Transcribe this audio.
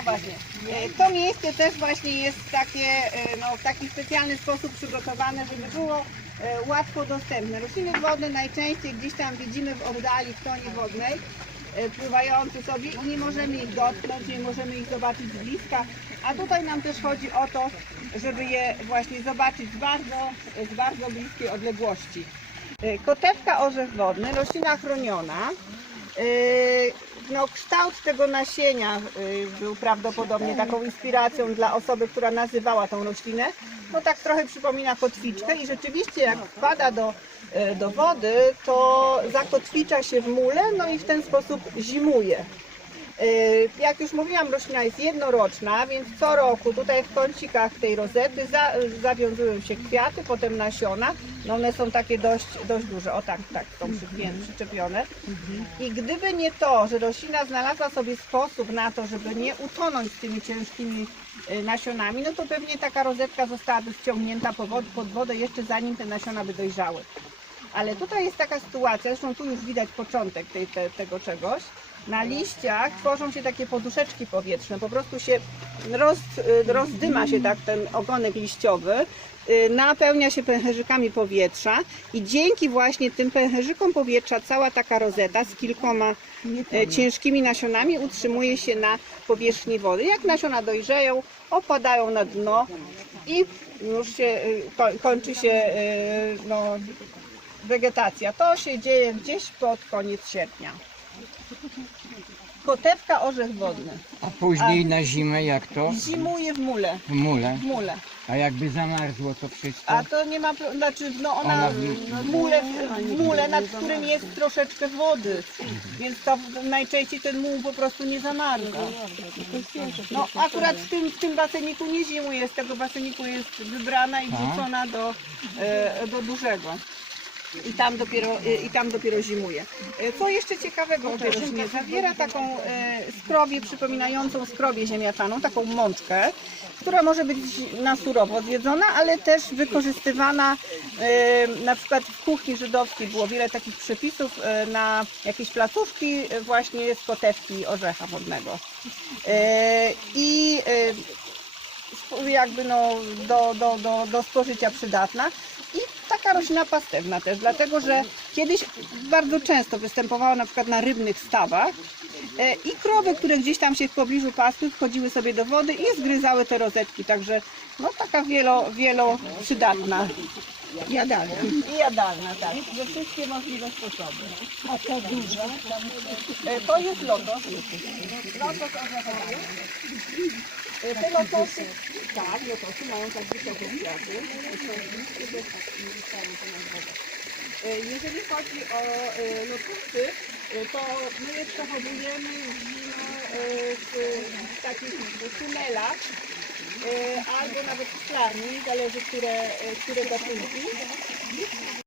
No właśnie. E, To miejsce też właśnie jest takie, e, no, w taki specjalny sposób przygotowane, żeby było e, łatwo dostępne. Rośliny wodne najczęściej gdzieś tam widzimy w oddali w tonie wodnej, pływające sobie i nie możemy ich dotknąć, nie możemy ich zobaczyć z bliska. A tutaj nam też chodzi o to, żeby je właśnie zobaczyć z bardzo, z bardzo bliskiej odległości. Kotewka orzech wodny, roślina chroniona. No, kształt tego nasienia e, był prawdopodobnie taką inspiracją dla osoby, która nazywała tą roślinę. No tak trochę przypomina kotwiczkę i rzeczywiście jak wpada do, e, do wody, to zakotwicza się w mule, no i w ten sposób zimuje. Yy, Jak już mówiłam, roślina jest jednoroczna, więc co roku tutaj w kącikach tej rozety za, zawiązują się kwiaty, potem nasiona. No one są takie dość, dość duże, o tak, tak, są przyczepione. I gdyby nie to, że roślina znalazła sobie sposób na to, żeby nie utonąć z tymi ciężkimi yy, nasionami, no to pewnie taka rozetka zostałaby wciągnięta pod wodę jeszcze zanim te nasiona by dojrzały. Ale tutaj jest taka sytuacja, zresztą tu już widać początek tej, te, tego czegoś. Na liściach tworzą się takie poduszeczki powietrzne, po prostu się roz, y, rozdyma się tak ten ogonek liściowy, y, napełnia się pęcherzykami powietrza i dzięki właśnie tym pęcherzykom powietrza cała taka rozeta z kilkoma e, ciężkimi nasionami utrzymuje się na powierzchni wody. Jak nasiona dojrzeją, opadają na dno i już się y, ko- kończy się no, wegetacja. To się dzieje gdzieś pod koniec sierpnia. Kotewka orzech wodny. A później na zimę jak to? Zimuje w mule. W mule. W mule. A jakby zamarzło to wszystko? A to nie ma, pro- znaczy no ona Ona w mule, w mule, nad którym jest troszeczkę wody, więc to najczęściej ten muł po prostu nie zamarza. No akurat w tym, w tym baseniku nie zimuje, z tego baseniku jest wybrana i wrzucona do, e, do dużego. I tam, dopiero, e, I tam dopiero zimuje. E, Co jeszcze ciekawego roślinie? Zawiera taką e, skrobię przypominającą skrobię ziemniaczaną, taką mączkę, która może być na surowo zjedzona, ale też wykorzystywana na przykład w kuchni żydowskiej było wiele takich przepisów na jakieś placówki właśnie z kotewki orzecha wodnego. I jakby no do, do, do, do spożycia przydatna. I taka roślina pastewna też, dlatego że kiedyś bardzo często występowała na przykład na rybnych stawach e, i krowy, które gdzieś tam się w pobliżu pasły, wchodziły sobie do wody i zgryzały te rozetki, także no taka wielo, wielo przydatna. Jadalna. I jadalna, tak. We wszystkie możliwe sposoby. A ta duża? E, To jest lotos. Lotos orzechowy. Te lotosy, tak, lotosy mają tak wysokie kwiaty. Jeżeli chodzi o e, lotosy, e, to my je przechowujemy zimą e, w, w takich tunelach albo nawet w szklarni, zależy które, które gatunki.